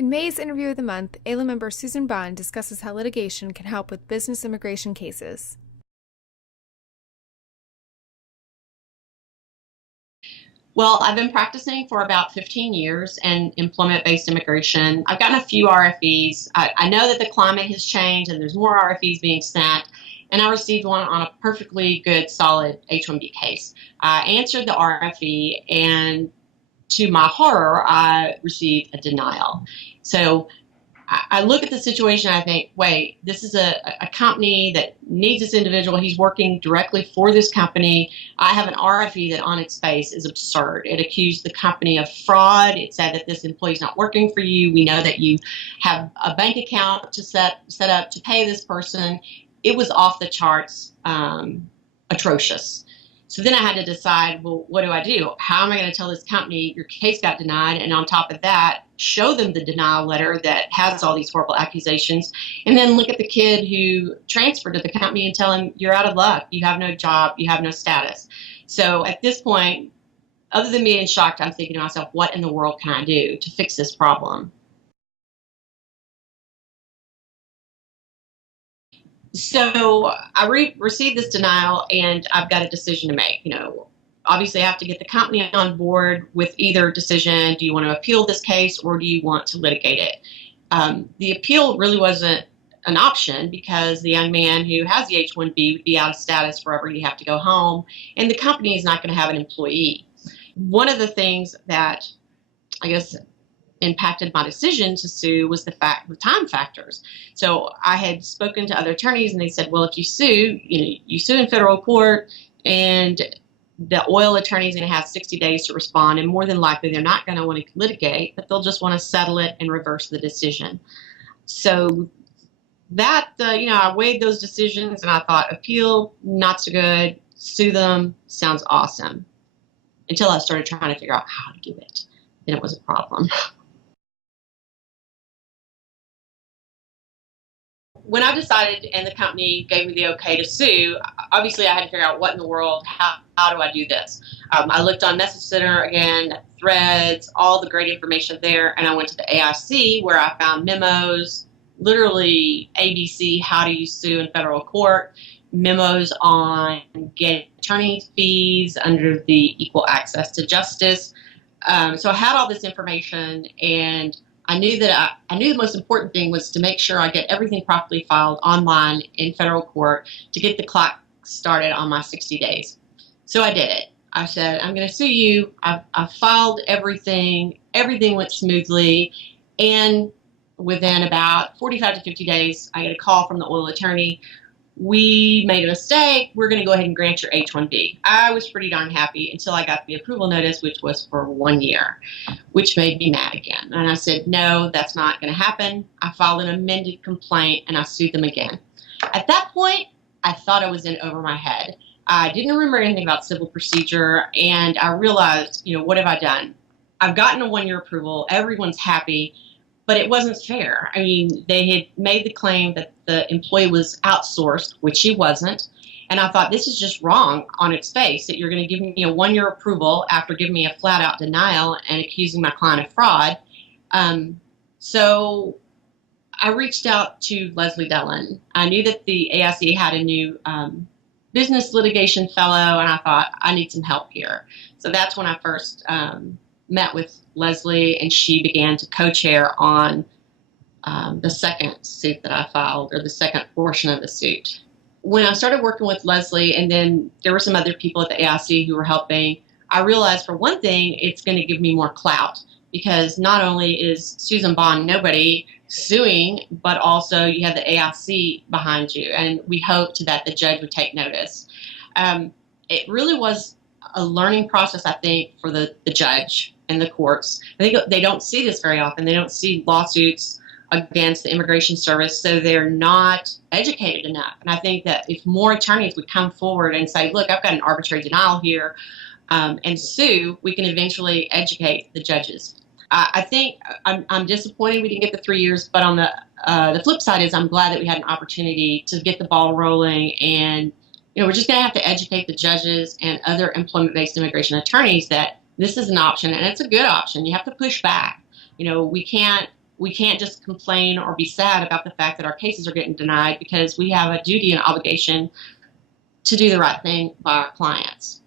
In May's interview of the month, AILA member Susan Bond discusses how litigation can help with business immigration cases. Well, I've been practicing for about 15 years in employment-based immigration. I've gotten a few RFEs. I know that the climate has changed and there's more RFEs being sent, and I received one on a perfectly good, solid H-1B case. I answered the RFE, and to my horror, I received a denial. So I look at the situation and I think, wait, this is a company that needs this individual. He's working directly for this company. I have an RFE that on its face is absurd. It accused the company of fraud. It said that this employee is not working for you. We know that you have a bank account to set up to pay this person. It was off the charts, atrocious. So then I had to decide, well, what do I do? How am I going to tell this company your case got denied? And on top of that, show them the denial letter that has all these horrible accusations. And then look at the kid who transferred to the company and tell him, you're out of luck. You have no job. You have no status. So at this point, other than being shocked, I'm thinking to myself, what in the world can I do to fix this problem? So I received this denial, and I've got a decision to make. Obviously I have to get the company on board with either decision. Do you want to appeal this case, or do you want to litigate it? The appeal really wasn't an option because the young man who has the H-1B would be out of status forever. He'd have to go home, and the company is not going to have an employee. One of the things that I guess impacted my decision to sue was the time factors. So I had spoken to other attorneys, and they said, well, if you sue, you sue in federal court, and the oil attorney is going to have 60 days to respond, and more than likely they're not going to want to litigate, but they'll just want to settle it and reverse the decision. So that, I weighed those decisions, and I thought, appeal, not so good. Sue them, sounds awesome. Until I started trying to figure out how to do it. Then it was a problem. When I decided and the company gave me the okay to sue, obviously I had to figure out what in the world, how do I do this? I looked on Message Center again, threads, all the great information there, and I went to the AIC where I found memos, literally ABC, how do you sue in federal court, memos on getting attorney fees under the Equal Access to Justice. So I had all this information, and I knew that I knew the most important thing was to make sure I get everything properly filed online in federal court to get the clock started on my 60 days. So I did it. I said, I'm going to sue you. I filed everything. Everything went smoothly. And within about 45 to 50 days, I get a call from the oil attorney. We made a mistake. We're going to go ahead and grant your H-1B. I was pretty darn happy until I got the approval notice, which was for 1 year, which made me mad again. And I said, no, that's not going to happen. I filed an amended complaint, and I sued them again. At that point, I thought I was in over my head. I didn't remember anything about civil procedure, and I realized, what have I done? I've gotten a 1-year approval. Everyone's happy. But it wasn't fair. I mean, they had made the claim that the employee was outsourced, which she wasn't. And I thought, this is just wrong on its face, that you're going to give me a 1-year approval after giving me a flat-out denial and accusing my client of fraud. So I reached out to Leslie Dillon. I knew that the AIC had a new business litigation fellow, and I thought, I need some help here. So that's when I first met with Leslie, and she began to co-chair on the second suit that I filed, or the second portion of the suit. When I started working with Leslie, and then there were some other people at the AIC who were helping, I realized, for one thing, it's going to give me more clout, because not only is Susan Bond nobody suing, but also you have the AIC behind you, and we hoped that the judge would take notice. It really was a learning process, I think, for the judge and the courts. I think they don't see this very often. They don't see lawsuits against the Immigration Service, so they're not educated enough. And I think that if more attorneys would come forward and say, look, I've got an arbitrary denial here, and sue, we can eventually educate the judges. I think I'm disappointed we didn't get the 3 years, but on the flip side is I'm glad that we had an opportunity to get the ball rolling, and we're just going to have to educate the judges and other employment-based immigration attorneys that this is an option, and it's a good option. You have to push back. We can't we can't just complain or be sad about the fact that our cases are getting denied, because we have a duty and obligation to do the right thing by our clients.